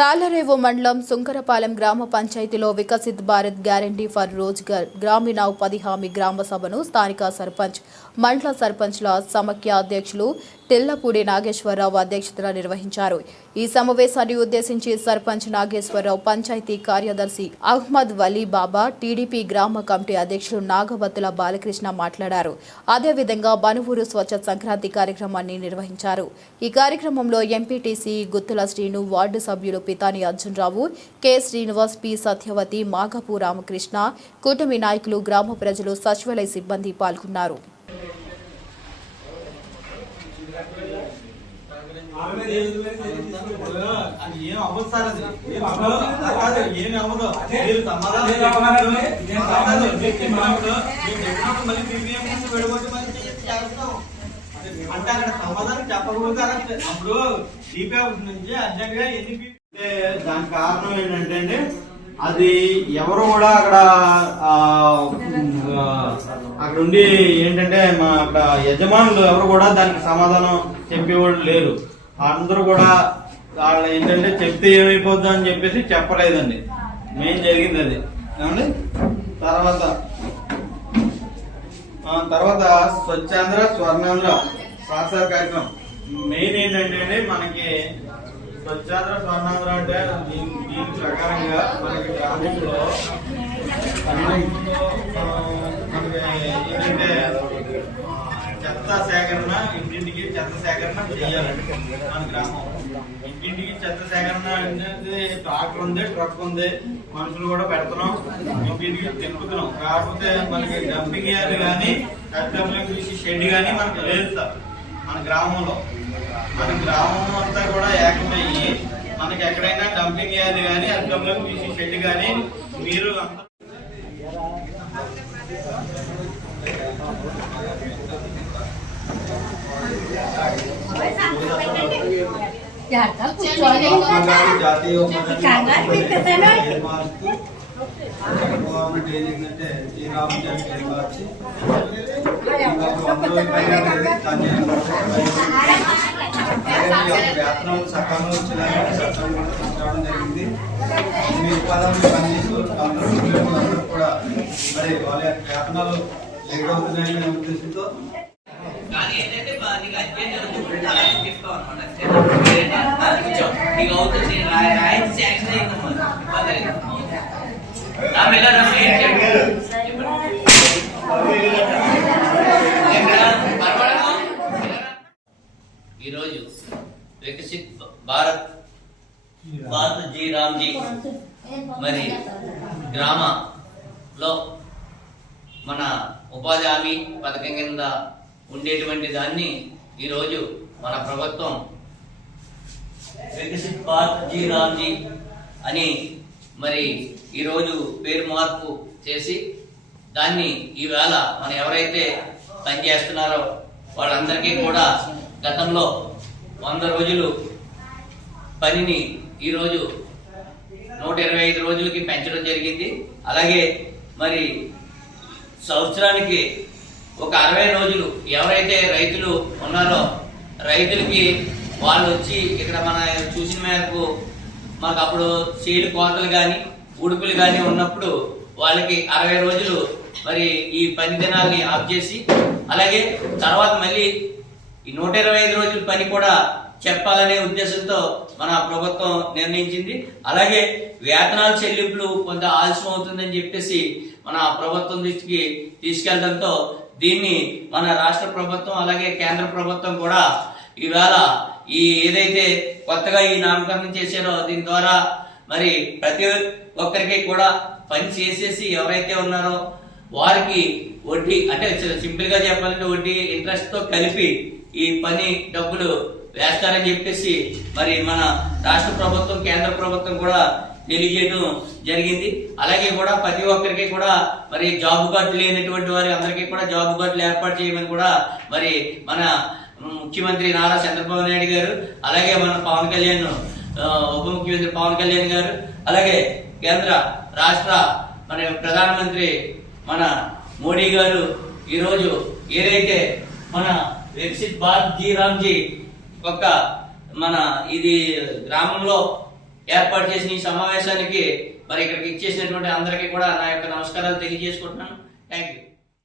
తాళ్ళరేవు మండలం సుంకరపాలెం గ్రామ పంచాయతీలో వికసిత్ భారత్ గ్యారంటీ ఫర్ రోజ్గార్ గ్రామీణ ఉపాధి హామీ గ్రామ సభను స్థానిక సర్పంచ్ మండల సర్పంచ్ల సమాఖ్య అధ్యక్షులు తెల్లపూడి నాగేశ్వరరావు అధ్యక్షతన నిర్వహించారు. ఈ సమావేశాన్ని ఉద్దేశించి సర్పంచ్ నాగేశ్వరరావు పంచాయతీ కార్యదర్శి అహ్మద్ వలీ బాబా టీడీపీ గ్రామ కమిటీ అధ్యక్షులు నాగవత్తుల బాలకృష్ణ మాట్లాడారు. అదేవిధంగా బనువూరు స్వచ్ఛ సంక్రాంతి కార్యక్రమాన్ని నిర్వహించారు. ఈ కార్యక్రమంలో ఎంపీటీసీ గుత్తుల శ్రీను వార్డు సభ్యులు పితాని అర్జున్రావు కె. శ్రీనివాస్ పి. సత్యవతి మాఘపు రామకృష్ణ కూటమి నాయకులు గ్రామ ప్రజలు సచివాలయ సిబ్బంది పాల్గొన్నారు. అది ఏం అవ్వదు సార్ అది ఏం అవ్వదు. కాదు, అవ్వదు. మీరు సమాధానం చెప్పినప్పుడు, మళ్ళీ PPM నుంచి మళ్ళీ చేస్తాం. అంటే అక్కడ సమాధానం చెప్పకూడదు అప్పుడు DP ఆఫీస్ నుంచి అర్జెంట్గా ఎన్ని దానికి కారణం ఏంటంటే అండి అది ఎవరు కూడా అక్కడ అక్కడ ఉండి ఏంటంటే మా అక్కడ యజమానులు ఎవరు కూడా దానికి సమాధానం చెప్పేవాళ్ళు లేరు. అందరూ కూడా వాళ్ళు ఏంటంటే చెప్తే ఏమైపోద్ది అని చెప్పేసి చెప్పలేదండి. మెయిన్ జరిగింది అది. ఏమండి? తర్వాత తర్వాత స్వచ్ఛాంధ్ర స్వర్ణాంధ్ర సాక్షర కార్యక్రమం. మెయిన్ ఏంటంటే మనకి స్వచ్ఛాంధ్ర స్వర్ణాంధ్ర అంటే దీని దీని ప్రకారంగా మనకి గ్రామంలో గ్రామంలో, ఆ, మనకి ఏంటంటే చెత్త సేకరణ ఇంటింటికి చెత్త సేకరణ చేయాలండి మన గ్రామం ఇంటింటికి చెత్త సేకరణ అనేది ట్రాక్టర్ ఉంది ట్రక్ ఉంది మనుషులు కూడా పెడుతున్నాం. ఇంటింటికి తిప్పుతున్నాం. కాకపోతే మనకి డంపింగ్ యార్డ్ కానీ షెడ్ కానీ మనకు లేదు సార్. మన గ్రామంలో. మన గ్రామం అంతా కూడా ఏకమయ్యి మనకి ఎక్కడైనా డంపింగ్ యార్డ్ కానీ అడ్డంలోకి షెడ్ కానీ మీరు అందరూ గవర్నమెంట్ ఏం చేసిందంటే పేరు మార్చి వేతనాలు సకాలంలో వచ్చేదానికి చట్టం కూడా తీసుకురావడం జరిగింది మీ ఉపాధి పనిచేస్తూ అందరూ కూడా మరి వాళ్ళ యొక్క వేతనాలు లేట్ అవుతున్నాయనే ఉద్దేశంతో నీకు అవుతుంది రాయించి శాంక్షన్ అయిందమ్మా. ఈరోజు Viksit Bharat Bharat G RAM G మరి గ్రామలో మన ఉపాధి హామీ పథకం కింద ఉండేటువంటి దాన్ని ఈరోజు మన ప్రభుత్వం వికసిత్ భారత్ జీ రామ్జీ అని మరి ఈరోజు పేరు మార్పు చేసి దాన్ని ఈవేళ మనం ఎవరైతే పనిచేస్తున్నారో వాళ్ళందరికీ కూడా గతంలో వంద రోజులు పనిని ఈరోజు నూట ఇరవై ఐదు రోజులకి పెంచడం జరిగింది. అలాగే మరి సంవత్సరానికి ఒక అరవై రోజులు ఎవరైతే రైతులు ఉన్నారో రైతులకి వాళ్ళు వచ్చి ఇక్కడ మన చూసిన మేరకు మాకు అప్పుడు చేలు కోతలు కానీ ఉడుపులు కానీ ఉన్నప్పుడు వాళ్ళకి అరవై రోజులు మరి ఈ పని దినాల్ని ఆఫ్ చేసి అలాగే తర్వాత మళ్ళీ ఈ నూట ఇరవై ఐదు రోజుల పని కూడా చెప్పాలనే ఉద్దేశంతో మన ప్రభుత్వం నిర్ణయించింది. అలాగే వేతనాల చెల్లింపులు కొంత ఆలస్యం అవుతుందని చెప్పేసి మన ప్రభుత్వం దృష్టికి తీసుకెళ్ళడంతో దీన్ని మన రాష్ట్ర ప్రభుత్వం అలాగే కేంద్ర ప్రభుత్వం కూడా ఈవేళ ఈ ఏదైతే కొత్తగా ఈ నామకరణం చేశారో దీని ద్వారా మరి ప్రతి ఒక్కరికి కూడా పని చేసేసి ఎవరైతే ఉన్నారో వారికి వడ్డీ అంటే సింపుల్గా చెప్పాలంటే వడ్డీ ఇంట్రెస్ట్తో కలిపి ఈ పని డబ్బులు వేస్తారని చెప్పేసి మరి మన రాష్ట్ర ప్రభుత్వం కేంద్ర ప్రభుత్వం కూడా తెలియజేయడం జరిగింది. అలాగే కూడా ప్రతి ఒక్కరికి కూడా మరి జాబ్ కార్డు లేనటువంటి వారి అందరికీ కూడా జాబ్ కార్డులు ఏర్పాటు చేయమని కూడా మరి మన ముఖ్యమంత్రి నారా చంద్రబాబు నాయుడు గారు అలాగే మన పవన్ కళ్యాణ్ ఉప ముఖ్యమంత్రి పవన్ కళ్యాణ్ గారు అలాగే కేంద్ర రాష్ట్ర మన ప్రధానమంత్రి మన మోడీ గారు ఈరోజు ఏదైతే మన వికసిత్ భారత్ జీ రామ్జీ ఒక మన ఇది గ్రామంలో ఏర్పాటు చేసిన ఈ సమావేశానికి మరి ఇక్కడికి ఇచ్చేసినటువంటి అందరికీ కూడా నా యొక్క నమస్కారాలు తెలియజేసుకుంటున్నాను. Thank you